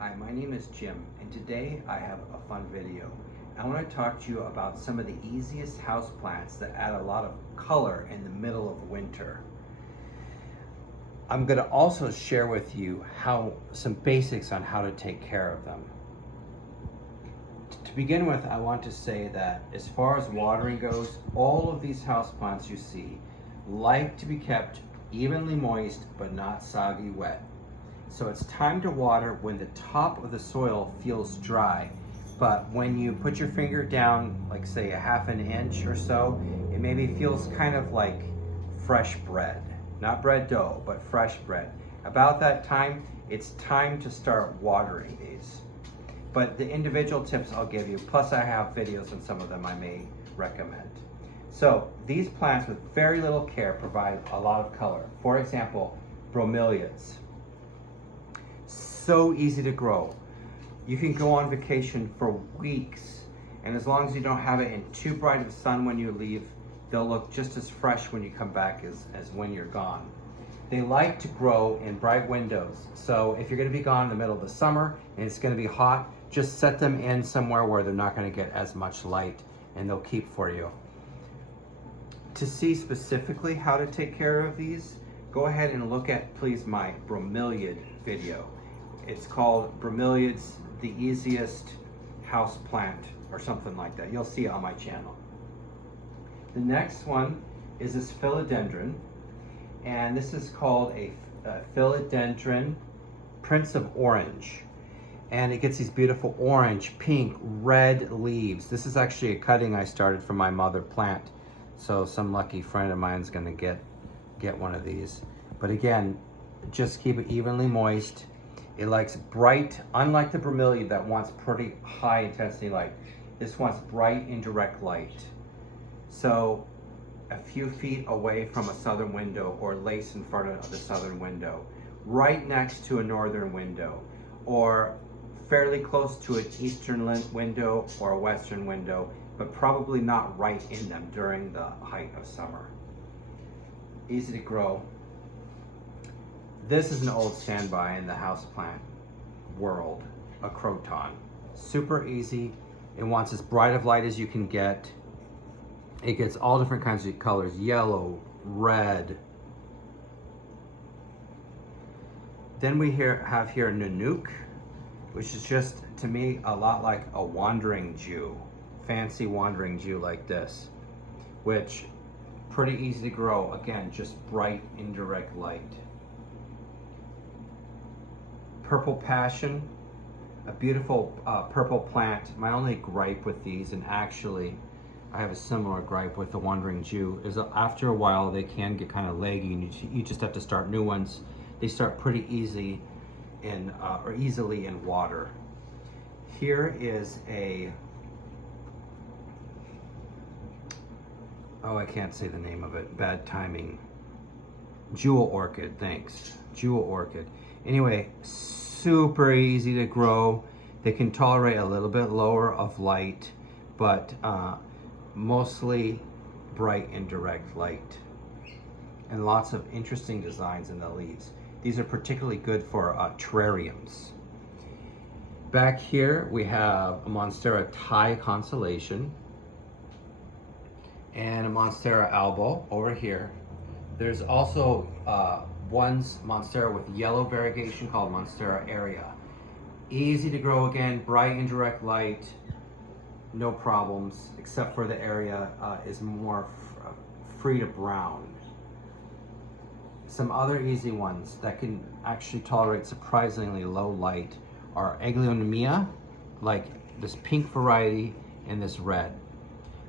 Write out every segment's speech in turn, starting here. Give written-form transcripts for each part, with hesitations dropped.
Hi, my name is Jim, and today I have a fun video. I want to talk to you about some of the easiest houseplants that add a lot of color in the middle of winter. I'm going to also share with you some basics on how to take care of them. To begin with, I want to say that as far as watering goes, all of these houseplants you see like to be kept evenly moist but not soggy wet. So it's time to water when the top of the soil feels dry. But when you put your finger down, like say a half an inch or so, it maybe feels kind of like fresh bread. Not bread dough, but fresh bread. About that time, it's time to start watering these. But the individual tips I'll give you, plus I have videos on some of them I may recommend. So these plants with very little care provide a lot of color. For example, bromeliads. So easy to grow. You can go on vacation for weeks, and as long as you don't have it in too bright of a sun when you leave, they'll look just as fresh when you come back as when you're gone. They like to grow in bright windows, so if you're going to be gone in the middle of the summer and it's going to be hot, just set them in somewhere where they're not going to get as much light, and they'll keep for you. To see specifically how to take care of these, go ahead and look at, please, my bromeliad video. It's called Bromeliads, the Easiest House Plant, or something like that. You'll see it on my channel. The next one is this philodendron, and this is called a philodendron Prince of Orange. And it gets these beautiful orange, pink, red leaves. This is actually a cutting I started from my mother plant. So some lucky friend of mine is gonna get one of these. But again, just keep it evenly moist. It likes bright, unlike the bromeliad that wants pretty high intensity light. This wants bright, indirect light. So a few feet away from a southern window, or lace in front of the southern window, right next to a northern window, or fairly close to an eastern window or a western window, but probably not right in them during the height of summer. Easy to grow. This is an old standby in the houseplant world, a croton. Super easy. It wants as bright of light as you can get. It gets all different kinds of colors, yellow, red. Then we have here Nanook, which is just, to me, a lot like a wandering Jew. Fancy wandering Jew like this, which pretty easy to grow. Again, just bright, indirect light. Purple passion, a beautiful purple plant. My only gripe with these, and actually I have a similar gripe with the wandering Jew, is after a while they can get kind of leggy, and you just have to start new ones. They start pretty easily in water. Here is I can't say the name of it, bad timing. Jewel orchid, thanks. Jewel orchid. Anyway, super easy to grow. They can tolerate a little bit lower of light, but mostly bright and direct light. And lots of interesting designs in the leaves. These are particularly good for terrariums. Back here we have a Monstera Thai Constellation and a Monstera albo over here. There's also one Monstera with yellow variegation called Monstera area. Easy to grow again, bright and direct light, no problems, except for the area is more free to brown. Some other easy ones that can actually tolerate surprisingly low light are Aglaonemia, like this pink variety and this red.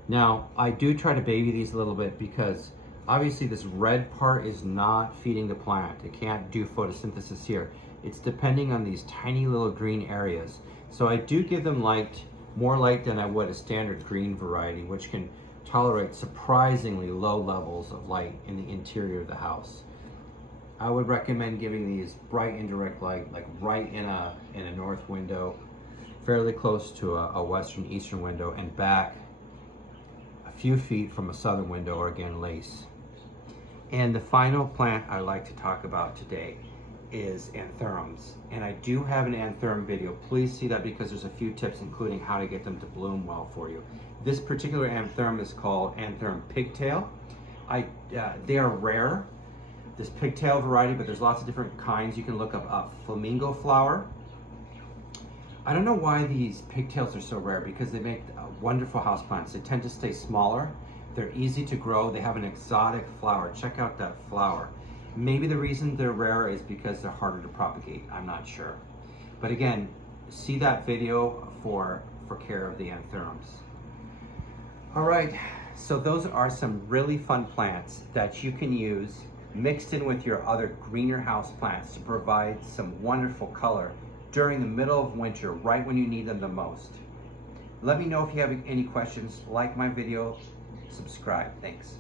Now, I do try to baby these a little bit because obviously this red part is not feeding the plant. It can't do photosynthesis here. It's depending on these tiny little green areas. So I do give them light, more light than I would a standard green variety, which can tolerate surprisingly low levels of light in the interior of the house. I would recommend giving these bright indirect light, like right in a north window, fairly close to a western eastern window, and back a few feet from a southern window, or again lace. And the final plant I like to talk about today is anthurums. And I do have an anthurum video. Please see that because there's a few tips including how to get them to bloom well for you. This particular anthurum is called anthurum pigtail. They are rare, this pigtail variety, but there's lots of different kinds. You can look up flamingo flower. I don't know why these pigtails are so rare because they make wonderful houseplants. They tend to stay smaller. They're easy to grow. They have an exotic flower. Check out that flower. Maybe the reason they're rare is because they're harder to propagate. I'm not sure. But again, see that video for care of the anthurums. All right, so those are some really fun plants that you can use mixed in with your other greener house plants to provide some wonderful color during the middle of winter, right when you need them the most. Let me know if you have any questions. Like my video, subscribe. Thanks.